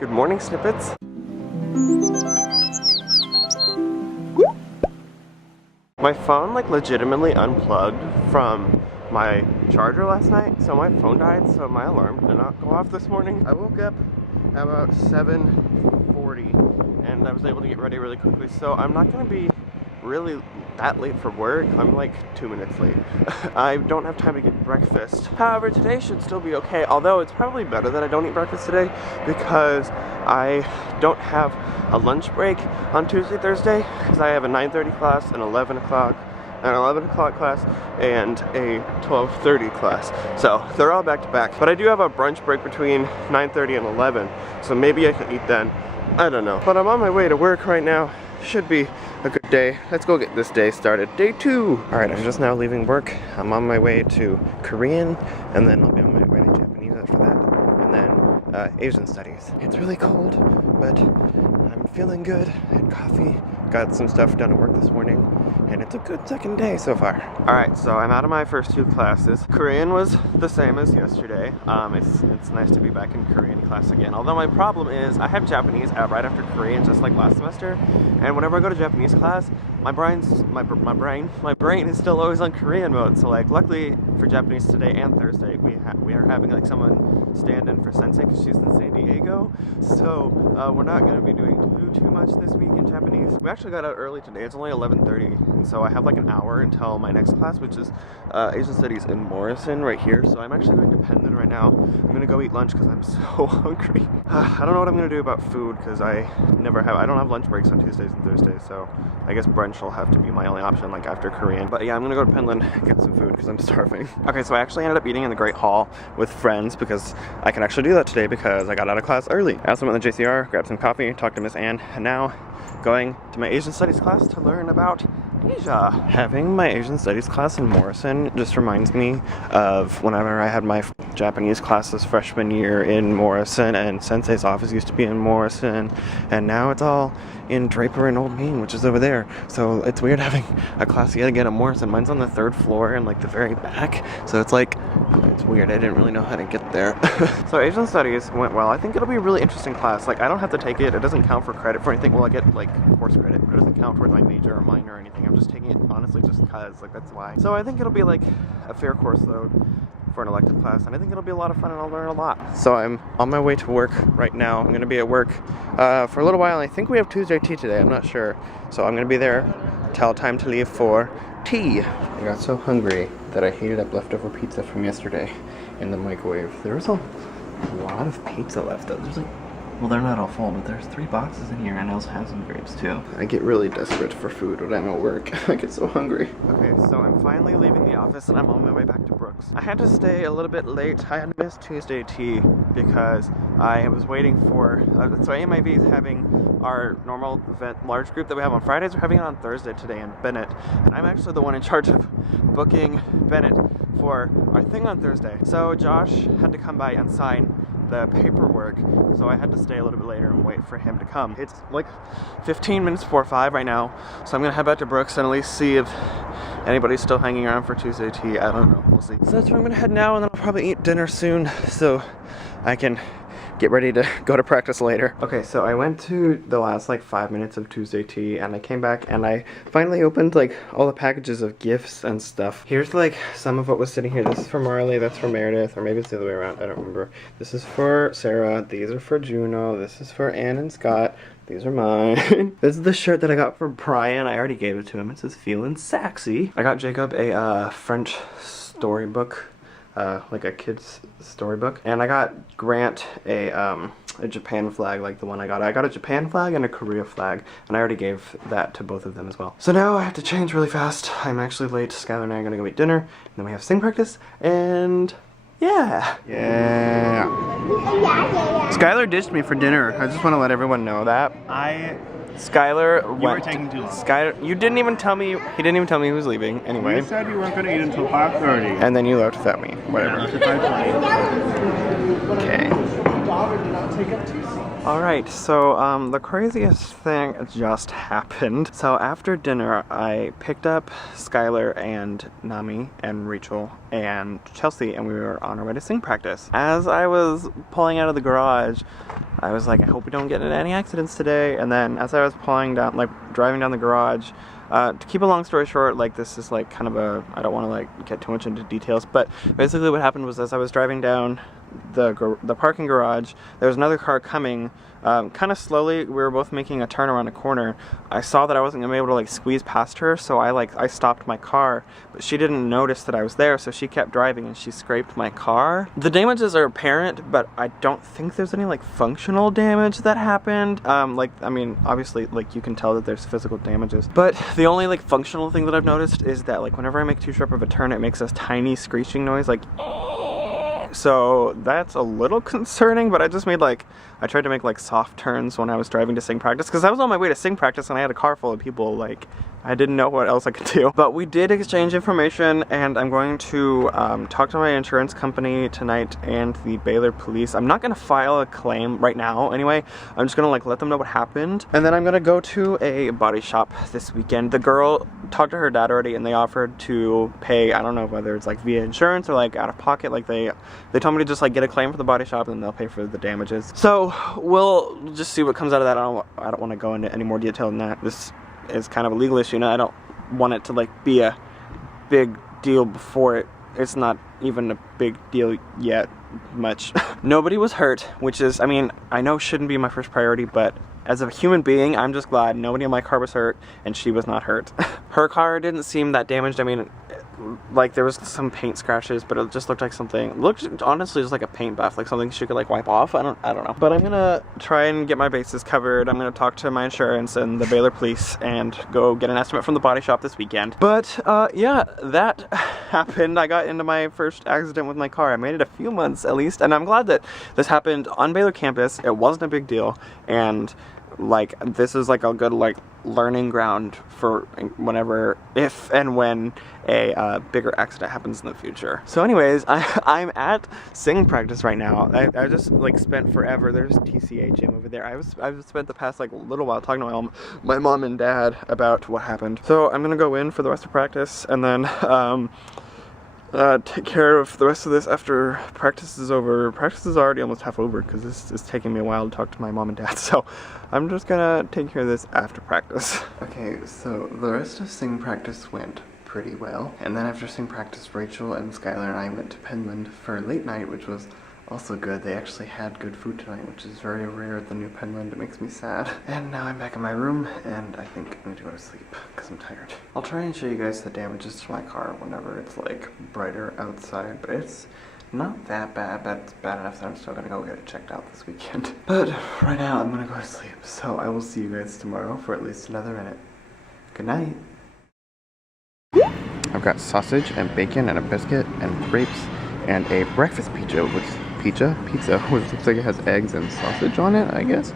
Good morning, Snippets. My phone like legitimately unplugged from my charger last night, so my phone died, so my alarm did not go off this morning. I woke up at about 7:40 and I was able to get ready really quickly, so I'm not gonna be really that late for work. I'm like 2 minutes late. I don't have time to get breakfast. However, today should still be okay, although it's probably better that I don't eat breakfast today because I don't have a lunch break on Tuesday, Thursday, because I have a 9:30 class, an 11 o'clock class, and a 12:30 class. So they're all back to back. But I do have a brunch break between 9:30 and 11, so maybe I can eat then. I don't know. But I'm on my way to work right now. Should be a good day. Let's go get this day started. Day 2. Alright, I'm just now leaving work. I'm on my way to Korean, and then I'll be on my way to Japanese after that, and then Asian studies. It's really cold, but I'm feeling good. I had coffee, got some stuff done at work this morning, and it's a good second day so far. Alright, so I'm out of my first 2 classes. Korean was the same as yesterday. It's nice to be back in Korean class again. Although my problem is I have Japanese right after Korean, just like last semester. And whenever I go to Japanese class, my brain is still always on Korean mode. So like, luckily for Japanese today and Thursday, we are having like someone stand in for Sensei because she's in San Diego. So we're not going to be doing too much this week in Japanese. We actually got out early today. It's only 11:30, and so I have like an hour until my next class, which is Asian Studies in Morrison right here. So I'm actually going to Penland right now. I'm going to go eat lunch because I'm so hungry. I don't know what I'm going to do about food because I don't have lunch breaks on Tuesdays and Thursdays, so I guess brunch will have to be my only option like after Korean. But yeah, I'm going to go to Penland and get some food because I'm starving. Okay, so I actually ended up eating in the Great Hall with friends because I can actually do that today because I got out of class early. I also went to the JCR, grabbed some coffee, talked to Miss Ann, and now going to my Asian Studies class to learn about Asia. Having my Asian Studies class in Morrison just reminds me of whenever I had my Japanese classes freshman year in Morrison, and Sensei's office used to be in Morrison, and now it's all in Draper and Old Main, which is over there. So it's weird having a class yet again in Morrison. Mine's on the 3rd floor and like the very back, so it's like, it's weird. I didn't really know how to get there. So Asian Studies went well. I think it'll be a really interesting class. Like, I don't have to take it. It doesn't count for credit for anything. Well, I get like course credit, but it doesn't count towards my major or minor or anything. I'm just taking it honestly just because, like, that's why. So I think it'll be like a fair course load for an elective class, and I think it'll be a lot of fun and I'll learn a lot. So I'm on my way to work right now. I'm going to be at work for a little while. I think we have Tuesday tea today. I'm not sure. So I'm going to be there till time to leave for tea. I got so hungry that I heated up leftover pizza from yesterday in the microwave. There was a lot of pizza left though. There's like, well, they're not all full, but there's 3 boxes in here, and I also have some grapes too. I get really desperate for food when I'm at work. I get so hungry. Okay, so I'm finally leaving the office and I'm on my way back to Brooks. I had to stay a little bit late. I had missed Tuesday tea because I was waiting for, so AMIV is having our normal event, large group that we have on Fridays. We're having it on Thursday today in Bennett. And I'm actually the one in charge of booking Bennett for our thing on Thursday. So Josh had to come by and sign the paperwork, so I had to stay a little bit later and wait for him to come. It's like 15 minutes before 5 right now, so I'm gonna head back to Brooks and at least see if anybody's still hanging around for Tuesday tea. I don't know, we'll see. So that's where I'm gonna head now, and then I'll probably eat dinner soon so I can get ready to go to practice later. Okay, so I went to the last like 5 minutes of Tuesday tea, and I came back and I finally opened like all the packages of gifts and stuff. Here's like some of what was sitting here. This is for Marley, that's for Meredith, or maybe it's the other way around, I don't remember. This is for Sarah, these are for Juno, this is for Ann and Scott, these are mine. This is the shirt that I got for Brian. I already gave it to him. It says "Feelin' Sexy." I got Jacob a French storybook, like a kid's storybook, and I got Grant a Japan flag like the one I got. I got a Japan flag and a Korea flag, and I already gave that to both of them as well. So now I have to change really fast. I'm actually late. Skylar and I are gonna go eat dinner, and then we have sing practice, and yeah. Skylar ditched me for dinner. I just want to let everyone know that. Skylar went. You were taking too long. Skylar, you didn't even tell me. He didn't even tell me he was leaving. Anyway. You said you weren't going to eat until 5:30. And then you left without me. Whatever. Yeah, 5:20. Okay. daughter did not take up 2 seats. Alright, so the craziest thing just happened. So after dinner, I picked up Skylar and Nami and Rachel and Chelsea, and we were on our way to sing practice. As I was pulling out of the garage, I was like, I hope we don't get into any accidents today. And then as I was pulling down, like driving down the garage, to keep a long story short, like this is like kind of a, I don't want to like get too much into details, but basically what happened was as I was driving down the parking garage, there was another car coming kind of slowly. We were both making a turn around a corner. I saw that I wasn't gonna be able to like squeeze past her, so I stopped my car, but she didn't notice that I was there, so she kept driving and she scraped my car. The damages are apparent, but I don't think there's any like functional damage that happened. Like, I mean, obviously like you can tell that there's physical damages, but the only like functional thing that I've noticed is that like whenever I make too sharp of a turn, it makes this tiny screeching noise, like so that's a little concerning. But I just made like, I tried to make like soft turns when I was driving to sing practice, because I was on my way to sing practice and I had a car full of people. Like, I didn't know what else I could do. But we did exchange information, and I'm going to talk to my insurance company tonight and the Baylor police. I'm not gonna file a claim right now anyway. I'm just gonna like let them know what happened, and then I'm gonna go to a body shop this weekend. The girl talked to her dad already, and they offered to pay, I don't know whether it's like via insurance or like out of pocket. Like they told me to just like get a claim for the body shop and they'll pay for the damages. So we'll just see what comes out of that. I don't want to go into any more detail than that. This is kind of a legal issue, and I don't want it to like be a big deal before it's not even a big deal yet much. Nobody was hurt, which is, I mean, I know shouldn't be my first priority, but as a human being, I'm just glad nobody in my car was hurt and she was not hurt. Her car didn't seem that damaged. I mean, like there was some paint scratches, but it just looked like something, looked honestly just like a paint buff, like something she could like wipe off. I don't know. But I'm gonna try and get my bases covered. I'm gonna talk to my insurance and the Baylor police and go get an estimate from the body shop this weekend. But yeah, that happened. I got into my first accident with my car. I made it a few months at least, and I'm glad that this happened on Baylor campus. It wasn't a big deal, and like this is like a good like learning ground for whenever, if and when a bigger accident happens in the future. So anyways, I'm at sing practice right now. I just like spent forever. There's TCA gym over there. I've spent the past like little while talking to my mom and dad about what happened. So I'm gonna go in for the rest of practice, and then take care of the rest of this after practice is over. Practice is already almost half over because this is taking me a while to talk to my mom and dad, so I'm just gonna take care of this after practice. Okay, so the rest of sing practice went pretty well, and then after sing practice, Rachel and Skylar and I went to Penland for late night, which was also good. They actually had good food tonight, which is very rare at the new Penland. It makes me sad. And now I'm back in my room, and I think I'm gonna go to sleep because I'm tired. I'll try and show you guys the damages to my car whenever it's like brighter outside, but it's not that bad, but it's bad enough that I'm still gonna go get it checked out this weekend. But right now I'm gonna go to sleep, so I will see you guys tomorrow for at least another minute. Good night. I've got sausage and bacon and a biscuit and grapes and a breakfast pizza, which looks like it has eggs and sausage on it, I guess.